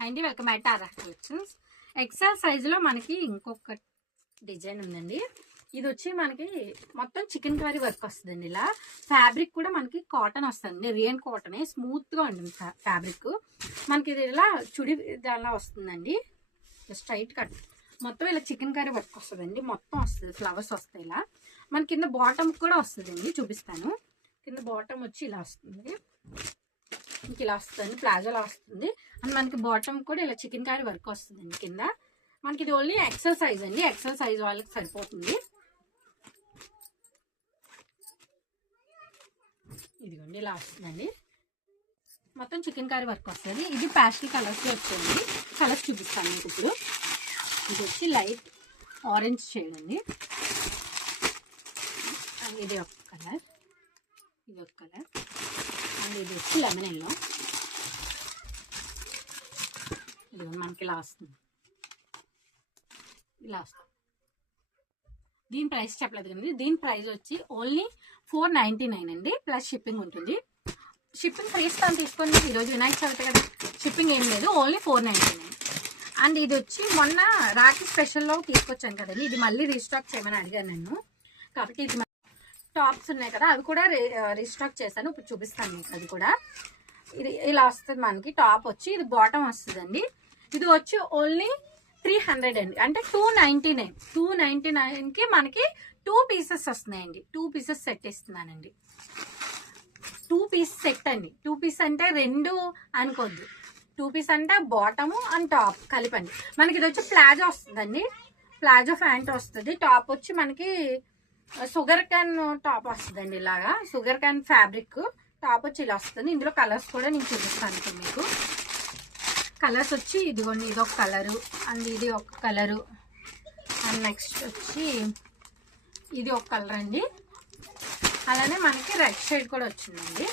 అండి welcome back to RR collections. Excel సైజులో మనకి ఇంకొక డిజైన్ ఉందండి. ఇది వచ్చి మనకి మొత్తం చికెన్ కర్రీ వర్క్ వస్తుందండి. ఇలా ఫ్యాబ్రిక్ కూడా మనకి కాటన్ వస్తుంది, రియన్ కాటనే, స్మూత్గా ఉంటుంది ఫ్యాబ్రిక్. మనకి ఇది ఇలా చుడి దానిలా వస్తుందండి, స్ట్రైట్ కట్. మొత్తం ఇలా చికెన్ కర్రీ వర్క్ వస్తుందండి, మొత్తం వస్తుంది, ఫ్లవర్స్ వస్తాయి. ఇలా మన కింద బాటమ్ కూడా వస్తుందండి, చూపిస్తాను. కింద బాటమ్ వచ్చి ఇలా వస్తుంది, ఇంక ఇలా వస్తుంది, ప్లాజోలా వస్తుంది. అండ్ మనకి బాటమ్ కూడా ఇలా చికెన్ కర్రీ వర్క్ వస్తుందండి కింద. మనకి ఇది ఓన్లీ ఎక్సెల్ సైజ్ అండి, ఎక్సెల్ సైజ్ వాళ్ళకి సరిపోతుంది. ఇదిగోండి ఇలా వస్తుందండి, మొత్తం చికెన్ కర్రీ వర్క్ వస్తుంది. ఇది ప్యాస్టల్ కలర్స్ వచ్చింది, కలర్స్ చూపిస్తాను మీకు ఇప్పుడు. ఇది వచ్చి లైట్ ఆరెంజ్ షేడ్ అండి, అండ్ ఇది ఒక కలర్, ఇది ఒక కలర్, అండ్ ఇది వచ్చి లెమన్ ఎల్లో. ఇది మనకి ఇలా వస్తుంది, ఇలా వస్తుంది. దీని ప్రైస్ చెప్పలేదు కదండి. దీని ప్రైస్ వచ్చి ఓన్లీ 499 అండి, ప్లస్ షిప్పింగ్ ఉంటుంది. షిప్పింగ్ ఫ్రీ ఇస్తాను తీసుకోండి. ఈరోజు వినాయక చవితి కదా, షిప్పింగ్ ఏం లేదు, ఓన్లీ 499. అండ్ ఇది వచ్చి మొన్న రాఖీ స్పెషల్లో తీసుకొచ్చాను కదండి, ఇది మళ్ళీ రీస్టాక్ చేయమని అడిగాను నన్ను. కాబట్టి ఇది టాప్స్ ఉన్నాయి కదా, అవి కూడా రీస్టాక్ చేశాను, ఇప్పుడు చూపిస్తాను మీకు. అది కూడా ఇది ఇలా వస్తుంది మనకి. టాప్ వచ్చి ఇది బాటమ్ వస్తుందండి. ఇది వచ్చి ఓన్లీ 300 అండి, అంటే 299. 299కి మనకి 2 పీసెస్ వస్తున్నాయండి. 2 పీసెస్ సెట్ ఇస్తున్నానండి. 2 పీస్ సెట్ అండి. 2 పీస్ అంటే 2 అనుకోద్దు, 2 పీస్ అంటే బాటము అండ్ టాప్ కలిపండి. మనకి ఇది వచ్చి ప్లాజో వస్తుందండి, ప్లాజో ప్యాంట్ వస్తుంది. టాప్ వచ్చి మనకి షుగర్ క్యాన్ టాప్ వస్తుందండి, ఇలాగా షుగర్ క్యాన్ ఫ్యాబ్రిక్ టాప్ వచ్చి ఇలా వస్తుంది. ఇందులో కలర్స్ కూడా నేను చూపిస్తాను ఇప్పుడు మీకు. కలర్స్ వచ్చి ఇదిగోండి, ఇది ఒక కలరు, అండ్ ఇది ఒక కలరు, అండ్ నెక్స్ట్ వచ్చి ఇది ఒక కలర్ అండి. అలానే మనకి రెడ్ షేడ్ కూడా వచ్చిందండి.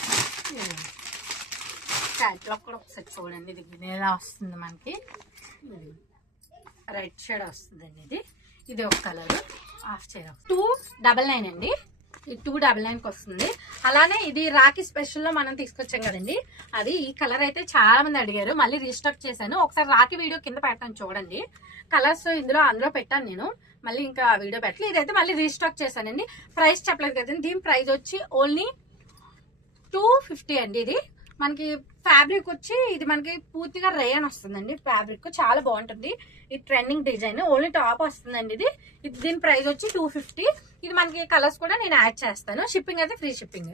క్యాట్లాగ్ కూడా ఒకసారి చూడండి, ఇది ఇలా వస్తుంది మనకి, రెడ్ షేడ్ వస్తుందండి. ఇది ఒక కలరు, ఆఫ్ చేయడం 299 అండి, ఇది 299కి వస్తుంది. అలానే ఇది రాఖీ స్పెషల్లో మనం తీసుకొచ్చాం కదండి, అది ఈ కలర్ అయితే చాలా మంది అడిగారు, మళ్ళీ రీస్టాక్ చేశాను. ఒకసారి రాఖీ వీడియో కింద పెడతాను చూడండి. కలర్స్ అందులో పెట్టాను నేను, మళ్ళీ ఇంకా వీడియో పెట్టలేదు. ఇదైతే మళ్ళీ రీస్టాక్ చేశానండి. ప్రైస్ చెప్పలేదు కదండి. దీని ప్రైస్ వచ్చి ఓన్లీ 250 అండి. ఇది మనకి ఫ్యాబ్రిక్ వచ్చి ఇది మనకి పూర్తిగా రేయన్ వస్తుందండి, ఫ్యాబ్రిక్ చాలా బాగుంటుంది. ఇది ట్రెండింగ్ డిజైన్, ఓన్లీ టాప్ వస్తుందండి. ఇది దీని ప్రైస్ వచ్చి 250. ఇది మనకి కలర్స్ కూడా నేను యాడ్ చేస్తాను. షిప్పింగ్ అయితే ఫ్రీ షిప్పింగ్.